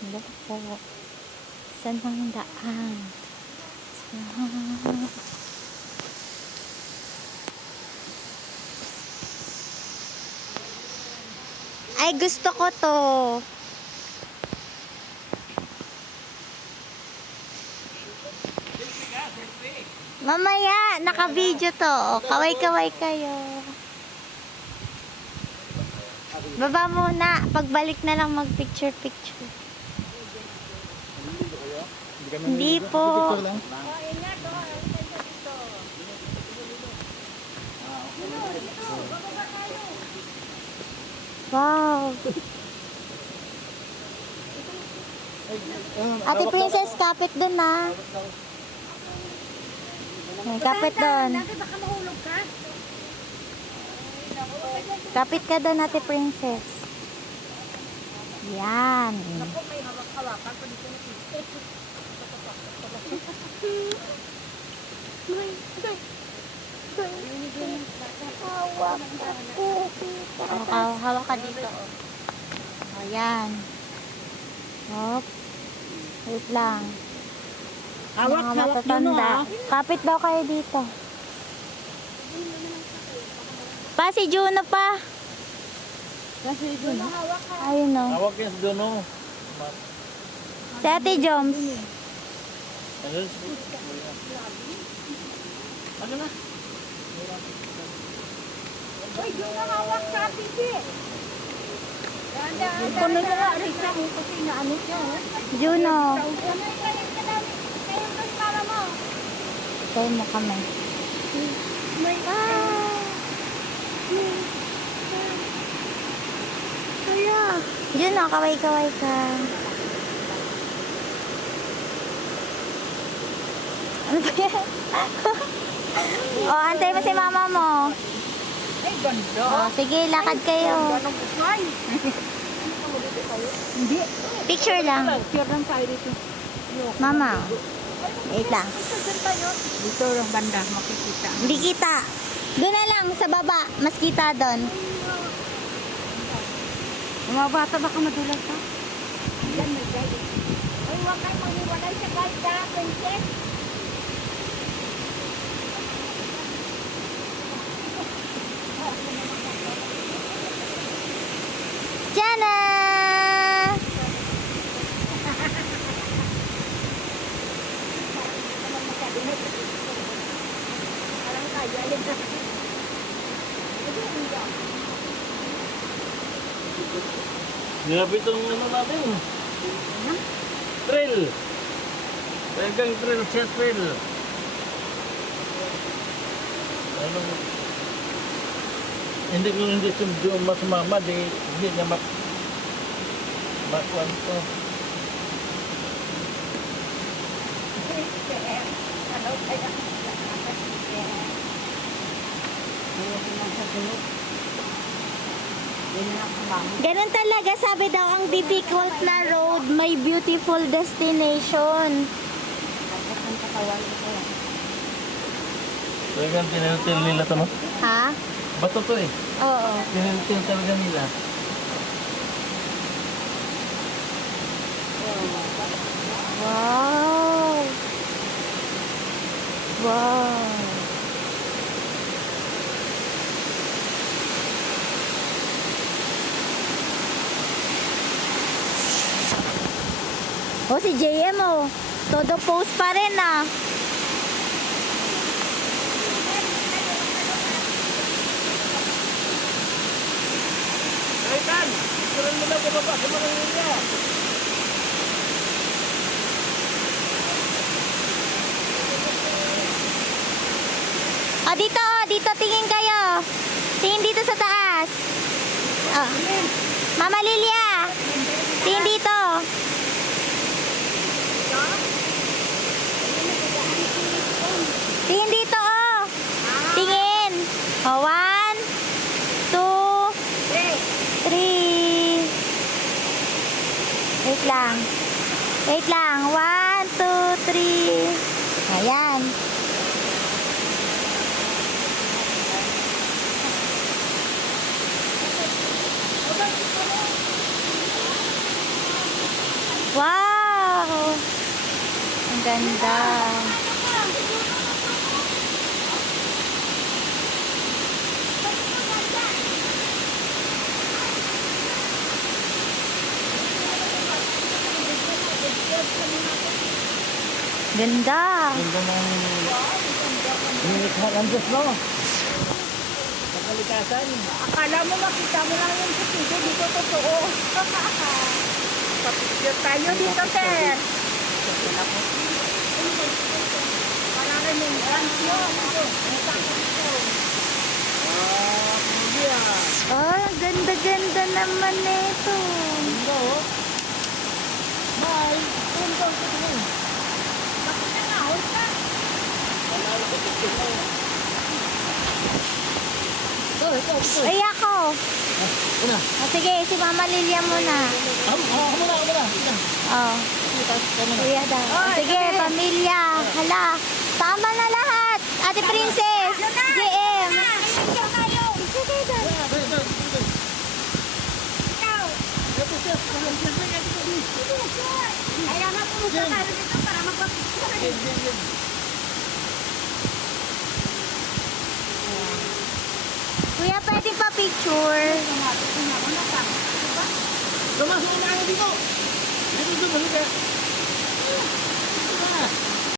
Hello po. Saan ang daan? Ay, gusto ko to. Mamaya, naka-video to. Kaway-kaway kayo. Baba muna. Pagbalik na lang mag-picture-picture. Hindi po. Wow. Ate Princess, kapit dun na. Kapit dun. Kapit ka dun, Ate Princess. Yan. Hawak ka dito. O, yan. Hop. Wait lang. Hawak, Mga hawak matatanda. Kapit daw kayo dito. Pa, si Juno pa. Kasi Juno. Ayun o. Hawak yan sa Juno. Si Ate Joms. Ano na? Uy, Juno hawak sa pipi. Kung may mga arisa mo kasi na ano siya. Juno. Tayo mo kami. Kaya. Juno, kaway-kaway ka. Ano ba yan? O, antay mo si mama mo. Ay, ganda. O, sige, lakad kayo. Ganda ng bukay. Hindi. Picture lang. Picture lang tayo dito. Mama. Wait lang. Dito lang banda, makikita. Hindi kita. Doon na lang, sa baba. Mas kita doon. Mga bata baka madulas ha? Yan, may guide. Ay, huwag kayo maghiwalay sa guide ha, princess. Jana! Parang kaya yun. Nilapit ang ano natin. Trail. Talagang trail siya, trail. Ano, hindi ko masumama, hindi niya makuan ko. Ano kaya? Ganun talaga, sabi daw, ang difficult na road, may beautiful destination. Talagang tinil nila ito, no? Ha? Bato to eh. Oo. Tinil talaga nila. Wow. Wow. Oh, si JM oh. Todo post pa rin ah. Kaitan! Itulan mo na bumaba sa mga niya. Oh, dito tingin kayo. Tingin dito sa taas. Oh. Mama Lilia. Tingin dito. Tingin dito oh. Tingin. Oh, 1, 2, 3. Wait lang. Wait lang. 1, 2, 3. Ayan. Wow! Ang ganda. Ganda. Ganda ng... Nilikha ng Diyos, no? Sa kalikasan. Akala mo makita mo lang yung pusido, dito totoo. Papicture tayo dito, sir. Para rin yung transyon. Oh, ang ganda-ganda naman nito. Ganda, oh. May, ito ka. Bakit na nga, hold ka? Wala ko picture mo. Ito. Ay, ako. Una. Sige, si Mama Lilia muna. Ako muna. Oh. Kuya daw. Sige, pamilya. Hala. Tama na lahat. Ate Princess. GM. Ikaw tayo. Sige daw. Ikaw. Kaya nga pumunta tayo dito para magpapicture. Kuya, pwedeng pa picture. Tumasok na ako dito. Dito, balik ka.